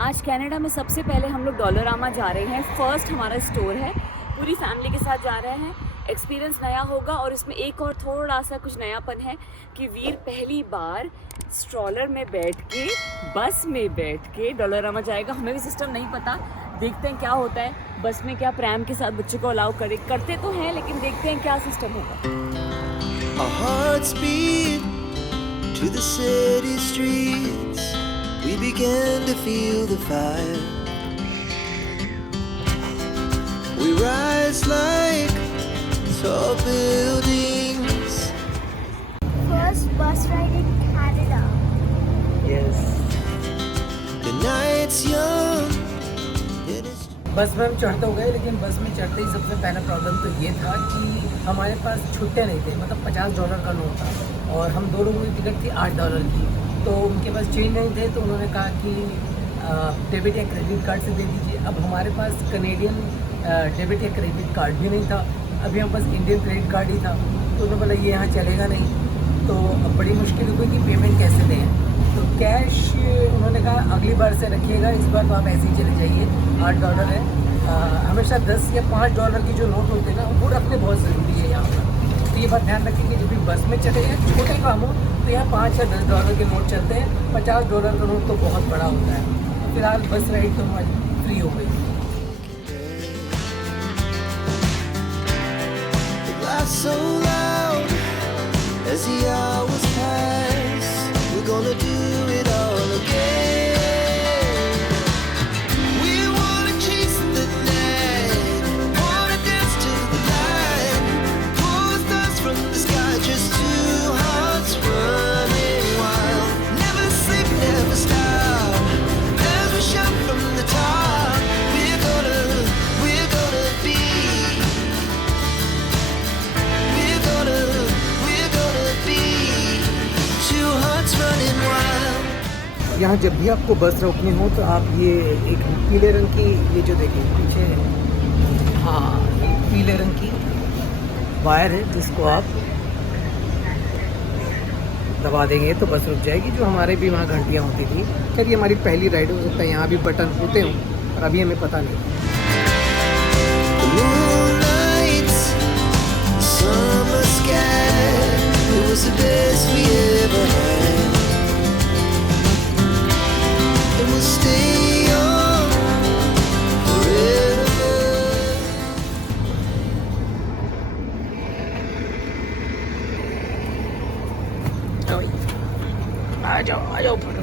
आज कनाडा में सबसे पहले हम लोग डॉलरामा जा रहे हैं। फर्स्ट हमारा स्टोर है, पूरी फैमिली के साथ जा रहे हैं। एक्सपीरियंस नया होगा और इसमें एक और थोड़ा सा कुछ नयापन है कि वीर पहली बार स्ट्रॉलर में बैठ के, बस में बैठ के डॉलरामा जाएगा। हमें भी सिस्टम नहीं पता, देखते हैं क्या होता है बस में, क्या प्रैम के साथ बच्चों को अलाउ करते तो हैं, लेकिन देखते हैं क्या सिस्टम होगा। Our hearts beat to the city streets. We began to feel the fire. We rise like tall buildings. First bus ride in Canada. Yes, The night's young. It is बस में हम चढ़ तो गए, लेकिन बस में चढ़ते ही सबसे पहला प्रॉब्लम तो ये था कि हमारे पास छुट्टे नहीं थे। मतलब $50 का नोट था और हम 2 लोगों की टिकट थी $8 की। तो उनके पास चेंज नहीं थे, तो उन्होंने कहा कि डेबिट या क्रेडिट कार्ड से दे दीजिए। अब हमारे पास कनेडियन डेबिट या क्रेडिट कार्ड भी नहीं था, अभी हम पास इंडियन क्रेडिट कार्ड ही था। तो उन्होंने बोला ये यहाँ चलेगा नहीं। तो अब बड़ी मुश्किल हुई कि पेमेंट कैसे दें। तो कैश उन्होंने कहा अगली बार से रखिएगा, इस बार तो आप ऐसे ही चले जाइए, $8 है। हमेशा 10 या $5 की जो नोट होते हैं ना, वो रखने बहुत ज़रूरी है यहाँ पर। तो ये बात ध्यान रखें कि जब भी बस में चले या छोटे काम हो तो यहाँ $5 या $10 के नोट चलते हैं। $50 का नोट तो बहुत बड़ा होता है। फिलहाल बस राइड तो हमारी फ्री हो गई। laugh so loud as the hours pass. We're gonna do it all again. We wanna chase the night, wanna dance to the light, pull stars from the sky, just two hearts running wild. Never sleep, never stop, as we shout from the top. We're gonna be. We're gonna be two hearts running wild. यहाँ जब भी आपको बस रोकनी हो तो आप ये एक पीले रंग की, ये जो देखिए पीछे, हाँ, एक पीले रंग की वायर है जिसको आप दबा देंगे तो बस रुक जाएगी। जो हमारे भी वहाँ घंटियाँ होती थी। खैर ये हमारी पहली राइड हो सकता है यहाँ भी बटन होते हों, और अभी हमें पता नहीं। The moonlight, summer sky, it was the best we ever had. And we'll stay on forever. आ जाओ फोटो।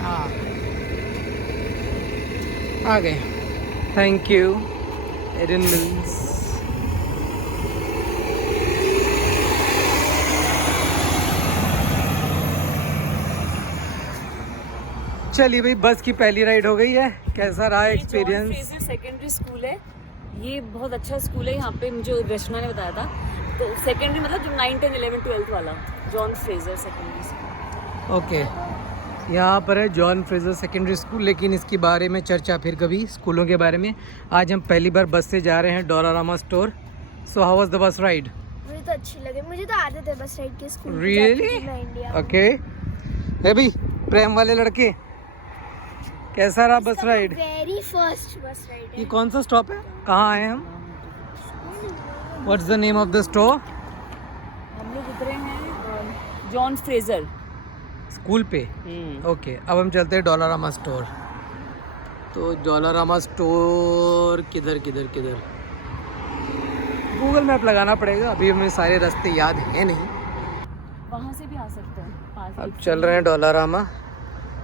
हाँ, आ गए। Thank you Aidan Mills. चलिए भाई, बस की पहली राइड हो गई है। कैसा रहा experience? John Fraser secondary school है, ये बहुत अच्छा स्कूल है। यहाँ पे मुझे रचना ने बताया था। तो सेकेंडरी मतलब जो 9, 10, 11, 12 वाला John Fraser secondary school. Okay, यहाँ पर है जॉन फ्रेजर सेकेंडरी स्कूल, लेकिन इसके बारे में चर्चा फिर कभी, स्कूलों के बारे में। आज हम पहली बार बस से जा रहे हैं Dollarama store. So how was the bus ride? मुझे तो अच्छी लगी, मुझे तो आदत है बस राइड के स्कूल में रियली? जाती थी मैं इंडिया में। ओके, है भाई प्रेम वाले लड़के, कैसा रहा बस राइड? वेरी फर्स्ट बस राइड ये है। कौन सा स्टॉप है, कहाँ आए हम? What's the name of the store? हम लोग उतरे हैं जॉन फ्रेजर स्कूल पे। ओके, अब हम चलते हैं डॉलरामा स्टोर। तो डॉलरामा स्टोर किधर किधर किधर, गूगल मैप लगाना पड़ेगा, अभी हमें सारे रास्ते याद हैं नहीं। वहाँ से भी आ सकते हैं पास। अब चल रहे हैं डॉलरामा,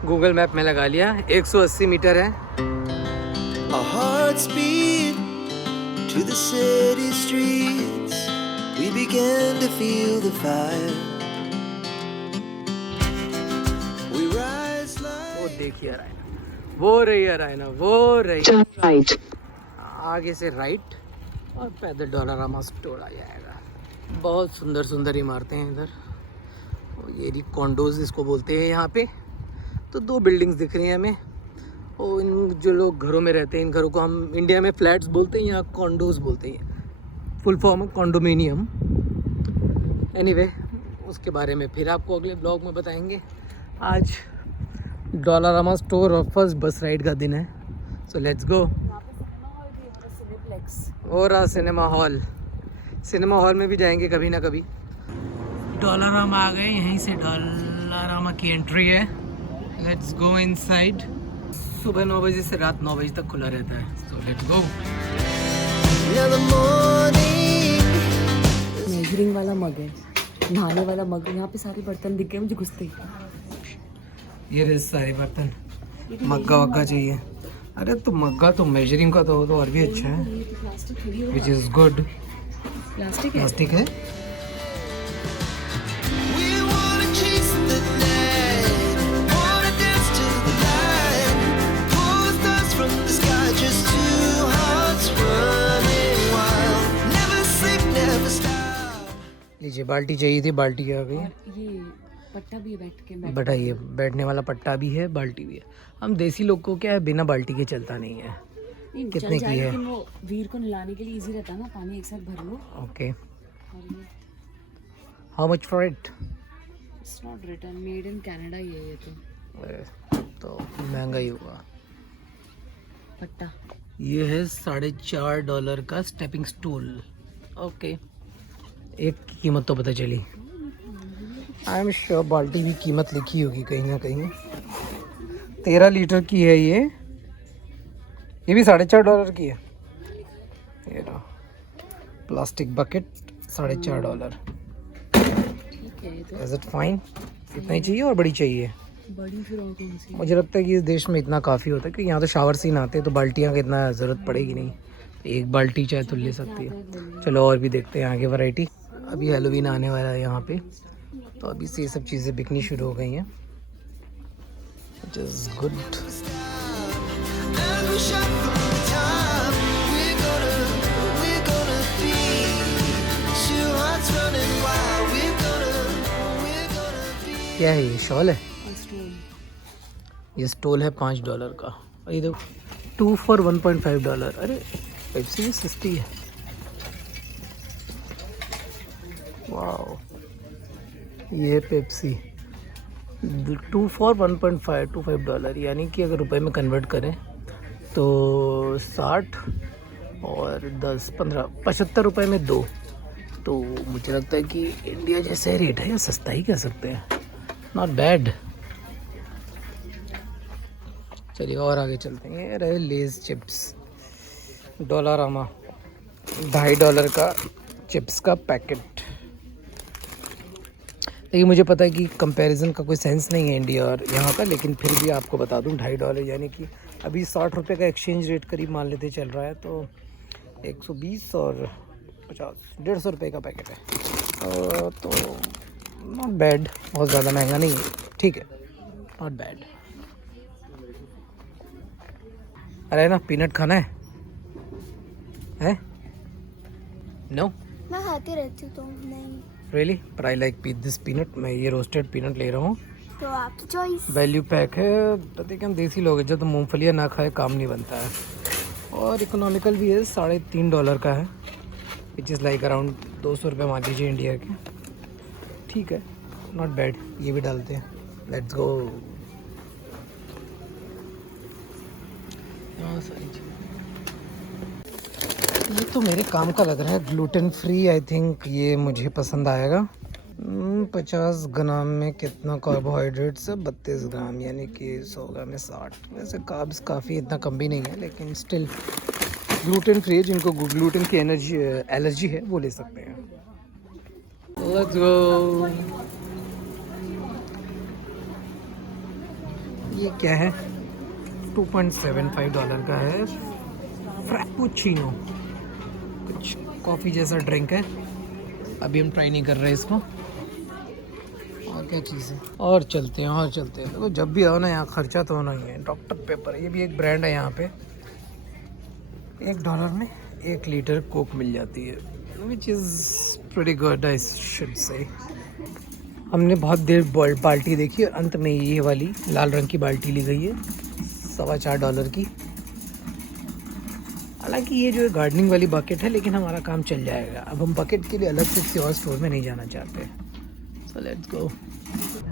गूगल मैप में लगा लिया। 180 मीटर है। Our hearts beat to the city streets. We began to feel the fire. We rise like. वो देखिए रायना, वो रही है रायना, वो रही राइट, आगे से राइट और पैदल डॉलरामा स्टोर आ जाएगा। बहुत सुंदर सुंदर इमारतें हैं इधर। और ये रही कॉन्डोज इसको बोलते हैं यहाँ पे। तो 2 बिल्डिंग्स दिख रही हैं हमें। और इन जो लोग घरों में रहते हैं, इन घरों को हम इंडिया में फ्लैट्स बोलते हैं, यहाँ कॉन्डोज बोलते हैं। Full form condominium. एनीवे, उसके बारे में फिर आपको अगले ब्लॉग में बताएंगे। आज डॉलरामा स्टोर और फर्स्ट बस राइड का दिन है, सो लेट्स गो। यहाँ पे सिनेमा हॉल भी है, सिनेप्लेक्स। और सिनेमा हॉल में भी जाएंगे कभी ना कभी। डॉलरामा आ गए, यहीं से डॉलरामा की एंट्री है। Let's go inside. सुबह 9 बजे से रात 9 बजे तक खुला रहता है, so let's go. Now the morning measuring वाला मग है, नहाने वाला मग। यहाँ पे सारे बर्तन दिख गए मुझे घुसते ही। ये रहे सारे बर्तन। मग्गा वग्गा चाहिए। अरे तो मग्गा तो मेजरिंग का तो और भी अच्छा है, ये तो प्लास्टिक थोड़ी होगा। Which is good. प्लास्टिक है। प्लास्टिक है। we wanna chase the night, wanna dance to the light, pull stars from the sky, just two hearts running wild, never sleep, never stop. लीजिए, बाल्टी चाहिए थी, बाल्टी आ गई। और ये पट्टा भी है बैठ के बैठाइए, बैठने वाला पट्टा भी है, बाल्टी भी है। हम देसी लोग को क्या है, बिना बाल्टी के चलता नहीं है। नहीं, कितने चल की जाए, है? लेकिन वो वीर को नहलाने के लिए इजी रहता है ना, पानी एक साथ भर लो। ओके, और ये how much for it? It's not return, made in Canada ये तो महंगा ही होगा। पट्टा। ये है $4.5 का स्टेपिंग स्टूल। ओके, एक की कीमत तो पता चली। आई एम श्योर बाल्टी भी कीमत लिखी होगी कहीं ना कहीं। 13 लीटर की है ये भी $4.5 की है। ये रहा प्लास्टिक बकेट, $4.5। ठीक है, ये तो इज इट फाइन? इतना ही चाहिए और बड़ी चाहिए? बड़ी फिर और कौन सी? मुझे लगता है कि इस देश में इतना काफ़ी होता है, क्योंकि यहाँ तो शावर सीन आते हैं तो बाल्टियाँ की इतना ज़रूरत पड़ेगी नहीं। एक बाल्टी चाहे तो ले सकती है। चलो और भी देखते हैं आगे वैरायटी। अभी हेलोवीन आने वाला है यहाँ पे, तो अभी से ये सब चीज़ें बिकनी शुरू हो गई हैं, which is good. As we shot from the top, we're gonna be two hearts running wild. We're gonna be. क्या है ये? शॉल है? और स्टोन। ये स्टोल है $5 का। और ये देखो 2 for $1.5। अरे पेप्सी भी सस्ती है। वाओ, ये पेप्सी 2 for $1.5 यानी कि अगर रुपए में कन्वर्ट करें तो 60 और 10 15 75 रुपए में 2। तो मुझे लगता है कि इंडिया जैसे रेट है या सस्ता ही कह सकते हैं। Not bad. चलिए और आगे चलते हैं। ये रहे लेज चिप्स, डॉलरामा $2.5 का चिप्स का पैकेट। लेकिन मुझे पता है कि कंपैरिजन का कोई सेंस नहीं है इंडिया और यहाँ का, लेकिन फिर भी आपको बता दूँ $2.5 यानी कि अभी 60 रुपये का एक्सचेंज रेट करीब मान लेते चल रहा है, तो 120 और 50 150 रुपये का पैकेट है। तो नॉट बैड, बहुत ज़्यादा महंगा नहीं है, ठीक है, नॉट बैड। अरे ना, पीनट खाना है? नो, मैं खाती रहती हूँ तो नहीं, रियली, पर आई लाइक दिस पीनट। मैं ये रोस्टेड पीनट ले रहा हूँ, तो आपकी चॉइस। वैल्यू पैक है। तो देखिए, हम देसी लोग हैं, जब तो मूंगफलियाँ ना खाए काम नहीं बनता है। और इकोनॉमिकल भी है, $3.5 का है, विच इज़ लाइक अराउंड 200 रुपये मान लीजिए इंडिया के। ठीक है, नॉट बैड। ये भी डालते हैं, लेट्स गो। सारी चीज़ ये तो मेरे काम का लग रहा है, ग्लूटेन फ्री। आई थिंक ये मुझे पसंद आएगा। 50 ग्राम में कितना कार्बोहाइड्रेट्स है? 32 ग्राम, यानी कि 100 ग्राम में 60। वैसे कार्ब्स काफ़ी इतना कम भी नहीं है, लेकिन स्टिल ग्लूटेन फ्री, जिनको ग्लूटेन की एलर्जी है वो ले सकते हैं। Let's go. ये क्या है? $2.75 का है, फ्रैपुचिनो, कुछ कॉफ़ी जैसा ड्रिंक है। अभी हम ट्राई नहीं कर रहे इसको। और क्या चीज़ है? और चलते हैं देखो, जब भी आओ ना यहाँ खर्चा तो होना ही है। डॉक्टर पेपर, ये भी एक ब्रांड है यहाँ पे। $1 में 1 लीटर कोक मिल जाती है, which is pretty good, I should say. हमने बहुत देर बाल्टी देखी और अंत में ये वाली लाल रंग की बाल्टी ली गई है, $4.25 की। हालांकि ये जो है गार्डनिंग वाली बकेट है, लेकिन हमारा काम चल जाएगा। अब हम बकेट के लिए अलग से किसी और स्टोर में नहीं जाना चाहते। So let's go.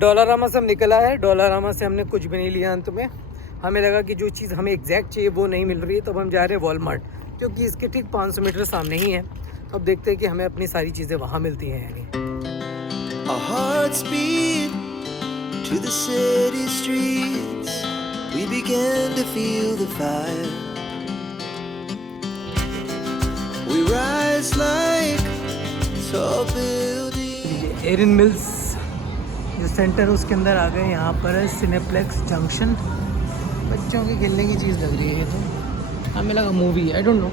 डॉलरामा से हम निकल आए। डॉलरामा से हमने कुछ भी नहीं लिया अंत में। हमें लगा कि जो चीज़ हमें एग्जैक्ट चाहिए वो नहीं मिल रही है, तो अब हम जा रहे हैं वॉलमार्ट, क्योंकि इसके ठीक 500 मीटर सामने ही है। तो अब देखते हैं कि हमें अपनी सारी चीज़ें वहाँ मिलती हैं यानी। Our hearts beat to the city streets. We began to feel the fire. We rise like tall buildings. Erin Mills जो सेंटर है उसके अंदर आ गए। यहाँ पर है सिनेप्लेक्स जंक्शन। बच्चों की खेलने की चीज़ लग रही है ये तो। हमें लगा movie, I don't know.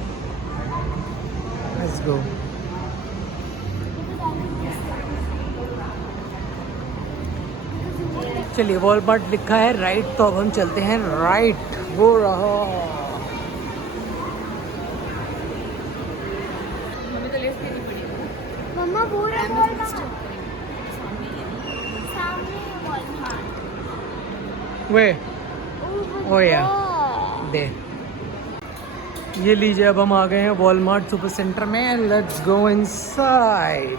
Let's go. चलिए, वॉलमार्ट लिखा है राइट, तो अब हम चलते हैं राइट। वो रहा। मम्मा वो रहा सामने वॉलमार्ट। वे ओ या दे। ये लीजिए, अब हम आ गए हैं वॉलमार्ट सुपर सेंटर में। Let's go inside.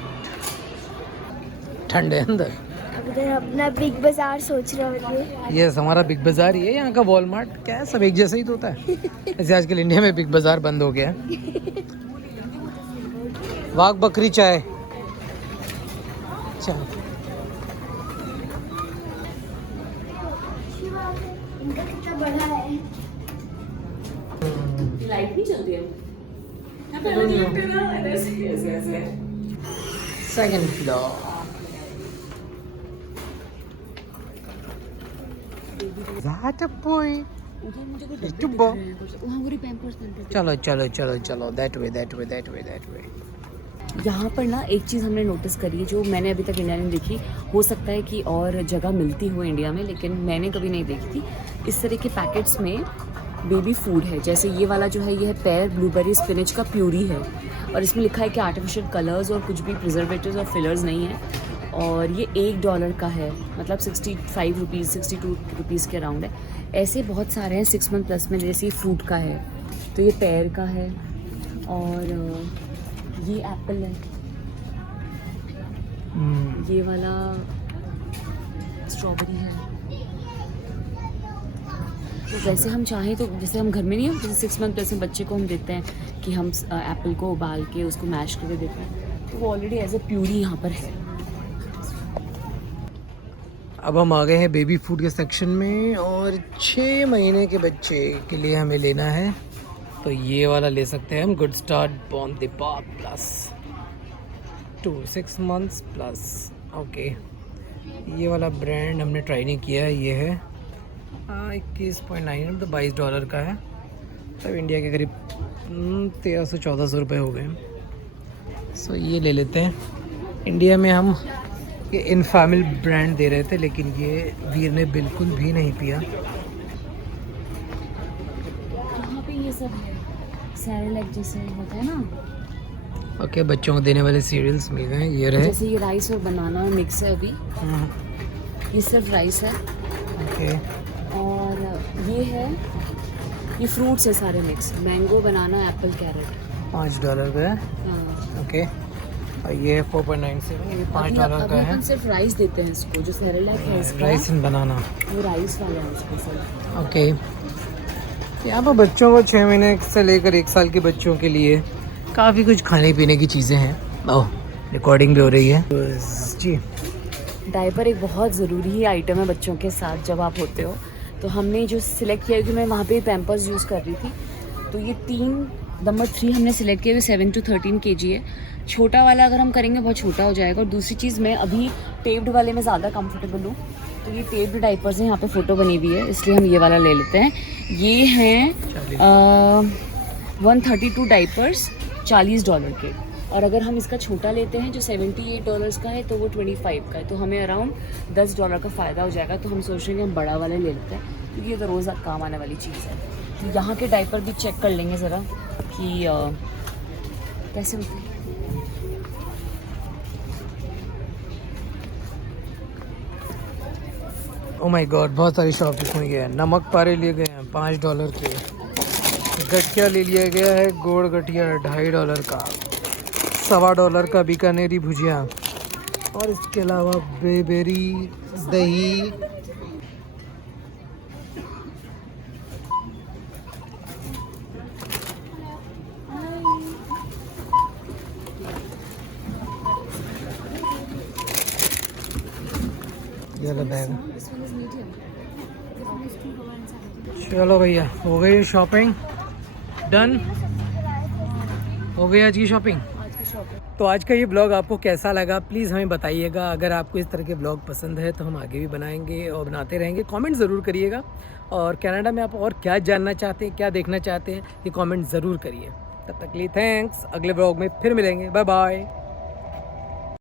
ठंड है अंदर। अब इधर अपना बिग बाजार सोच रहे होंगे। ये हमारा बिग बाजार ही है। यहाँ का वॉलमार्ट क्या है, सब एक जैसा ही तो होता है। ऐसे आजकल इंडिया में बिग बाजार बंद हो गया है। वाघ बकरी चाय। अच्छा, इनका कितना बड़ा है। लाइट नहीं चलती है। Second floor. That a boy? चलो चलो चलो चलो, that way that way that way that way। यहाँ पर ना एक चीज़ हमने नोटिस करी है जो मैंने अभी तक इंडिया में देखी, हो सकता है कि और जगह मिलती हो इंडिया में, लेकिन मैंने कभी नहीं देखी थी। इस तरह के पैकेट्स में बेबी फूड है। जैसे ये वाला जो है, ये है पेयर ब्लूबेरी स्पिनच का प्यूरी है, और इसमें लिखा है कि आर्टिफिशियल कलर्स और कुछ भी प्रिजर्वेटिव्स और फिलर्स नहीं है, और ये $1 का है, मतलब 65 रुपीज़ 62 रुपीज़ के अराउंड है। ऐसे बहुत सारे हैं 6 मंथ प्लस में। जैसे फ्रूट का है, तो ये पेयर का है, और ये एप्पल है, ये वाला स्ट्रॉबेरी है। तो वैसे हम चाहें तो जैसे हम घर में नहीं, जैसे 6 मंथ प्लस में बच्चे को हम देते हैं कि हम एप्पल को उबाल के उसको मैश करके देते हैं, तो वो ऑलरेडी एज ए प्यूरी यहाँ पर है। अब हम आ गए हैं बेबी फूड के सेक्शन में, और 6 महीने के बच्चे के लिए हमें लेना है, तो ये वाला ले सकते हैं हम। गुड स्टार्ट बॉर्न द पाप प्लस 2 6 months प्लस। ओके, ये वाला ब्रांड हमने ट्राई नहीं किया है। ये है 21.9, तो $22 का है, तब इंडिया के करीब 1300-1400 रुपये हो गए। सो ये ले लेते हैं। इंडिया में हम ये इनफैमिल ब्रांड दे रहे थे, लेकिन ये वीर ने बिल्कुल भी नहीं पिया। यहाँ पे ये सब है, सैरेलैक जैसे होता है ना। ओके, बच्चों को देने वाले सीरियल्स मिल गए। ये रहे, जैसे ये राइस और बनाना मिक्स है अभी। ये सिर्फ राइस है। ओके, और ये है, ये फ्रूट्स है सारे मिक्स, मैंगो, बनाना, एप्पल, कैरेट। $5 का है। हाँ, ओके, और ये 4.97, ये $5 का है। अपन सिर्फ राइस देते हैं इसको, जो सैरेलैक है इसका, राइस एंड बनाना। वो राइस वाला है स्पेशल। ओके, यहाँ पर बच्चों को 6 महीने से लेकर 1 साल के बच्चों के लिए काफ़ी कुछ खाने पीने की चीज़ें हैं। ओह, रिकॉर्डिंग भी हो रही है जी। डायपर एक बहुत ज़रूरी आइटम है बच्चों के साथ जब आप होते हो। तो हमने जो सिलेक्ट किया, कि मैं वहाँ पे पैम्पर्स यूज़ कर रही थी, तो ये नंबर 3 हमने सिलेक्ट किया। 7 to 13 kg है। छोटा वाला अगर हम करेंगे बहुत छोटा हो जाएगा। और दूसरी चीज़, मैं अभी टेप्ड वाले में ज़्यादा कंफर्टेबल हूँ, तो ये टेप्ड डाइपर्स हैं, यहाँ पे फ़ोटो बनी हुई है, इसलिए हम ये वाला ले लेते हैं। ये हैं 132 डाइपर्स $40 के, और अगर हम इसका छोटा लेते हैं जो $78 का है, तो वो 25 का है, तो हमें अराउंड $10 का फ़ायदा हो जाएगा। तो हम सोच रहे हैं कि हम बड़ा वाला ले लेते हैं, क्योंकि ये तो रोज़ काम आने वाली चीज़ है। तो यहाँ के डाइपर भी चेक कर लेंगे ज़रा कि कैसे होते हैं। ओ माय गॉड, बहुत सारी शॉपिंग हुई है। नमक पारे लिए गए हैं $5 के। गठिया ले लिया गया है, गोड़ गठिया $2.5 का। $1.25 का बीकानेरी भुजिया, और इसके अलावा बेबेरी दही, ये लो बैग। चलो भैया, हो गई शॉपिंग डन, हो गई आज की शॉपिंग। तो आज का ये ब्लॉग आपको कैसा लगा प्लीज़ हमें बताइएगा। अगर आपको इस तरह के ब्लॉग पसंद है तो हम आगे भी बनाएंगे और बनाते रहेंगे। कमेंट ज़रूर करिएगा और कनाडा में आप और क्या जानना चाहते हैं, क्या देखना चाहते हैं, ये कमेंट ज़रूर करिए। तब तक के लिए थैंक्स। अगले ब्लॉग में फिर मिलेंगे। Bye bye.